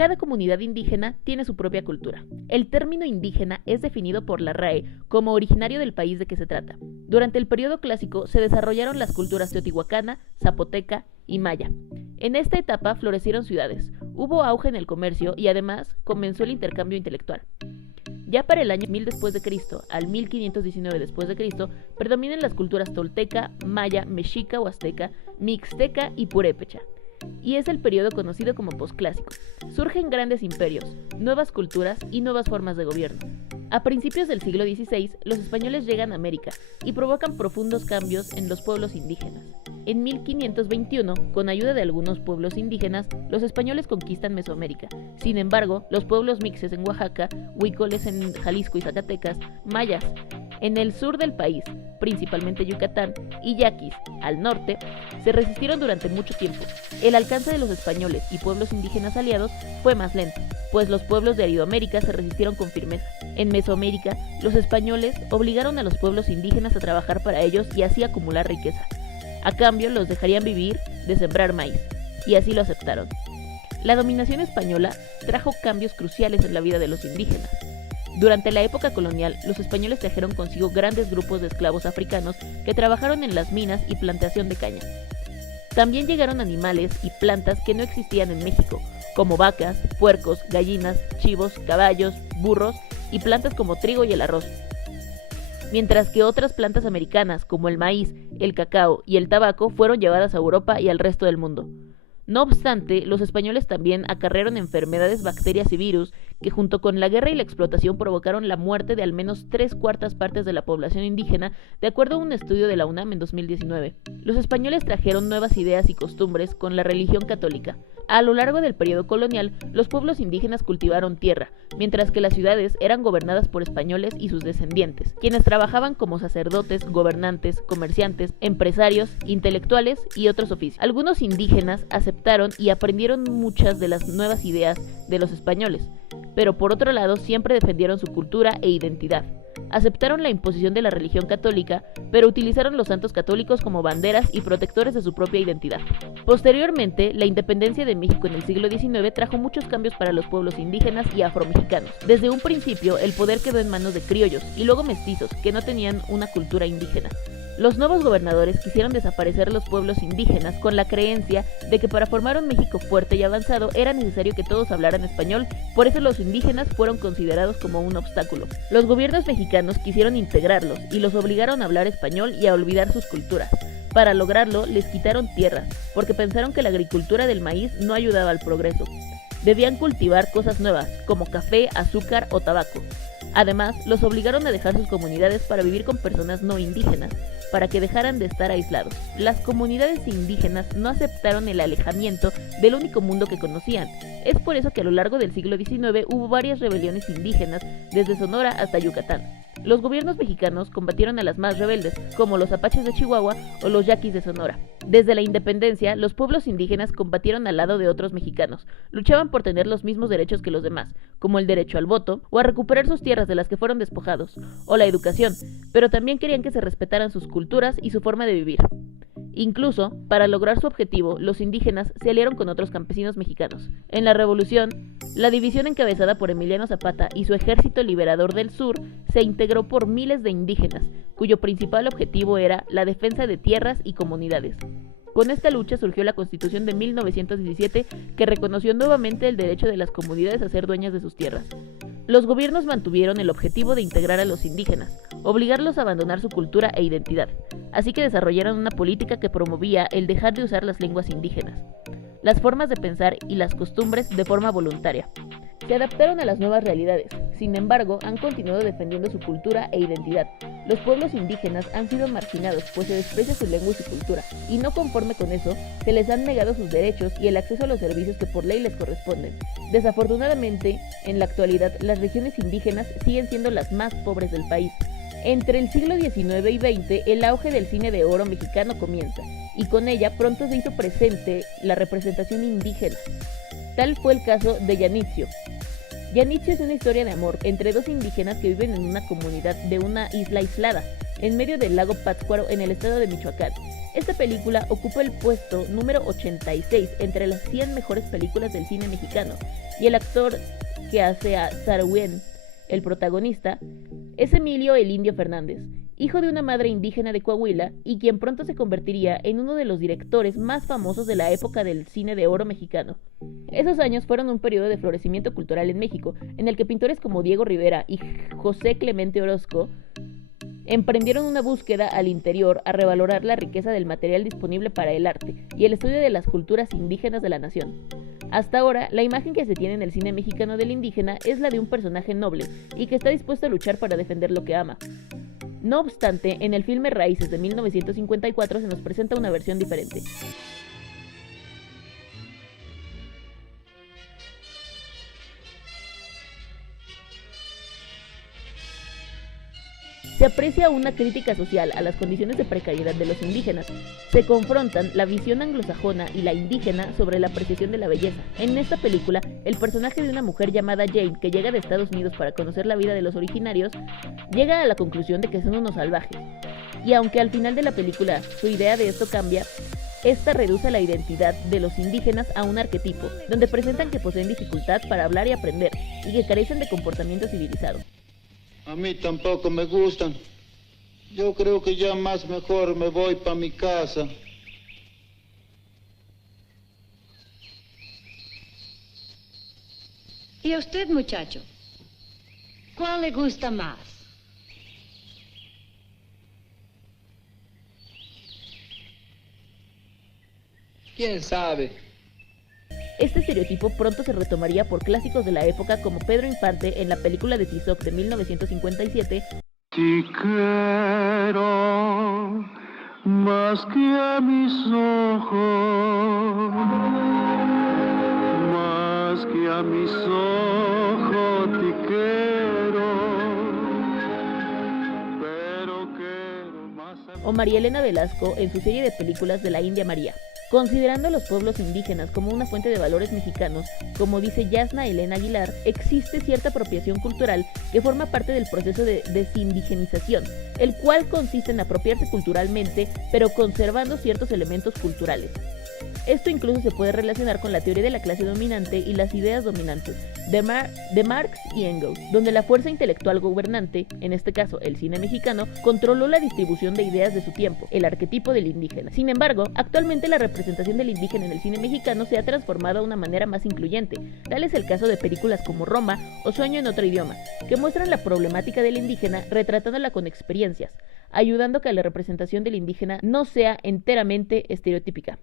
Cada comunidad indígena tiene su propia cultura. El término indígena es definido por la RAE como originario del país de que se trata. Durante el periodo clásico se desarrollaron las culturas teotihuacana, zapoteca y maya. En esta etapa florecieron ciudades, hubo auge en el comercio y además comenzó el intercambio intelectual. Ya para el año 1000 después de Cristo al 1519 después de Cristo predominan las culturas tolteca, maya, mexica o azteca, mixteca y purépecha. Y es el periodo conocido como posclásico. Surgen grandes imperios, nuevas culturas y nuevas formas de gobierno. A principios del siglo XVI, los españoles llegan a América y provocan profundos cambios en los pueblos indígenas. En 1521, con ayuda de algunos pueblos indígenas, los españoles conquistan Mesoamérica. Sin embargo, los pueblos mixes en Oaxaca, huicoles en Jalisco y Zacatecas, mayas en el sur del país, principalmente Yucatán, y yaquis, al norte, se resistieron durante mucho tiempo. El alcance de los españoles y pueblos indígenas aliados fue más lento, pues los pueblos de Aridoamérica se resistieron con firmeza. En Mesoamérica, los españoles obligaron a los pueblos indígenas a trabajar para ellos y así acumular riqueza. A cambio, los dejarían vivir de sembrar maíz, y así lo aceptaron. La dominación española trajo cambios cruciales en la vida de los indígenas. Durante la época colonial, los españoles trajeron consigo grandes grupos de esclavos africanos que trabajaron en las minas y plantación de caña. También llegaron animales y plantas que no existían en México, como vacas, puercos, gallinas, chivos, caballos, burros y plantas como trigo y el arroz. Mientras que otras plantas americanas, como el maíz, el cacao y el tabaco, fueron llevadas a Europa y al resto del mundo. No obstante, los españoles también acarrearon enfermedades, bacterias y virus que junto con la guerra y la explotación provocaron la muerte de al menos 3/4 partes de la población indígena, de acuerdo a un estudio de la UNAM en 2019. Los españoles trajeron nuevas ideas y costumbres con la religión católica. A lo largo del periodo colonial, los pueblos indígenas cultivaron tierra, mientras que las ciudades eran gobernadas por españoles y sus descendientes, quienes trabajaban como sacerdotes, gobernantes, comerciantes, empresarios, intelectuales y otros oficios. Algunos indígenas aceptaron y aprendieron muchas de las nuevas ideas de los españoles, pero por otro lado siempre defendieron su cultura e identidad. Aceptaron la imposición de la religión católica, pero utilizaron los santos católicos como banderas y protectores de su propia identidad. Posteriormente, la independencia de México en el siglo XIX trajo muchos cambios para los pueblos indígenas y afromexicanos. Desde un principio, el poder quedó en manos de criollos y luego mestizos, que no tenían una cultura indígena. Los nuevos gobernadores quisieron desaparecer los pueblos indígenas con la creencia de que para formar un México fuerte y avanzado era necesario que todos hablaran español, por eso los indígenas fueron considerados como un obstáculo. Los gobiernos mexicanos quisieron integrarlos y los obligaron a hablar español y a olvidar sus culturas. Para lograrlo, les quitaron tierras, porque pensaron que la agricultura del maíz no ayudaba al progreso. Debían cultivar cosas nuevas, como café, azúcar o tabaco. Además, los obligaron a dejar sus comunidades para vivir con personas no indígenas, para que dejaran de estar aislados. Las comunidades indígenas no aceptaron el alejamiento del único mundo que conocían. Es por eso que a lo largo del siglo XIX hubo varias rebeliones indígenas, desde Sonora hasta Yucatán. Los gobiernos mexicanos combatieron a las más rebeldes, como los apaches de Chihuahua o los yaquis de Sonora. Desde la independencia, los pueblos indígenas combatieron al lado de otros mexicanos. Luchaban por tener los mismos derechos que los demás, como el derecho al voto, o a recuperar sus tierras de las que fueron despojados, o la educación, pero también querían que se respetaran sus culturas y su forma de vivir. Incluso, para lograr su objetivo, los indígenas se aliaron con otros campesinos mexicanos. En la Revolución, la división encabezada por Emiliano Zapata y su Ejército Liberador del Sur se integró por miles de indígenas, cuyo principal objetivo era la defensa de tierras y comunidades. Con esta lucha surgió la Constitución de 1917, que reconoció nuevamente el derecho de las comunidades a ser dueñas de sus tierras. Los gobiernos mantuvieron el objetivo de integrar a los indígenas, obligarlos a abandonar su cultura e identidad, así que desarrollaron una política que promovía el dejar de usar las lenguas indígenas, las formas de pensar y las costumbres de forma voluntaria. Se adaptaron a las nuevas realidades, sin embargo, han continuado defendiendo su cultura e identidad. Los pueblos indígenas han sido marginados, pues se desprecia su lengua y su cultura, y no conforme con eso, se les han negado sus derechos y el acceso a los servicios que por ley les corresponden. Desafortunadamente, en la actualidad, las regiones indígenas siguen siendo las más pobres del país. Entre el siglo XIX y XX, el auge del cine de oro mexicano comienza, y con ella pronto se hizo presente la representación indígena. Tal fue el caso de Yanitzio. Yanitzio es una historia de amor entre dos indígenas que viven en una comunidad de una isla aislada. en medio del lago Pátzcuaro en el estado de Michoacán. Esta película ocupa el puesto número 86 entre las 100 mejores películas del cine mexicano, y el actor que hace a Sarwen, el protagonista, es Emilio el Indio Fernández, hijo de una madre indígena de Coahuila y quien pronto se convertiría en uno de los directores más famosos de la época del cine de oro mexicano. Esos años fueron un periodo de florecimiento cultural en México, en el que pintores como Diego Rivera y José Clemente Orozco emprendieron una búsqueda al interior a revalorar la riqueza del material disponible para el arte y el estudio de las culturas indígenas de la nación. Hasta ahora, la imagen que se tiene en el cine mexicano del indígena es la de un personaje noble y que está dispuesto a luchar para defender lo que ama. No obstante, en el filme Raíces de 1954 se nos presenta una versión diferente. Se aprecia una crítica social a las condiciones de precariedad de los indígenas. Se confrontan la visión anglosajona y la indígena sobre la apreciación de la belleza. En esta película, el personaje de una mujer llamada Jane, que llega de Estados Unidos para conocer la vida de los originarios, llega a la conclusión de que son unos salvajes. Y aunque al final de la película su idea de esto cambia, esta reduce la identidad de los indígenas a un arquetipo, donde presentan que poseen dificultad para hablar y aprender, y que carecen de comportamiento civilizado. A mí tampoco me gustan. Yo creo que ya más mejor me voy para mi casa. ¿Y a usted, muchacho? ¿Cuál le gusta más? ¿Quién sabe? Este estereotipo pronto se retomaría por clásicos de la época como Pedro Infante en la película de Tizoc de 1957. Si quiero más que a mis ojos, más que a mis ojos te quiero, pero quiero más a... O María Elena Velasco en su serie de películas de la India María. Considerando a los pueblos indígenas como una fuente de valores mexicanos, como dice Yasna Elena Aguilar, existe cierta apropiación cultural que forma parte del proceso de desindigenización, el cual consiste en apropiarse culturalmente, pero conservando ciertos elementos culturales. Esto incluso se puede relacionar con la teoría de la clase dominante y las ideas dominantes de Marx y Engels, donde la fuerza intelectual gobernante, en este caso el cine mexicano, controló la distribución de ideas de su tiempo, el arquetipo del indígena. Sin embargo, actualmente la representación del indígena en el cine mexicano se ha transformado de una manera más incluyente. Tal es el caso de películas como Roma o Sueño en otro idioma, que muestran la problemática del indígena retratándola con experiencias, ayudando a que la representación del indígena no sea enteramente estereotípica.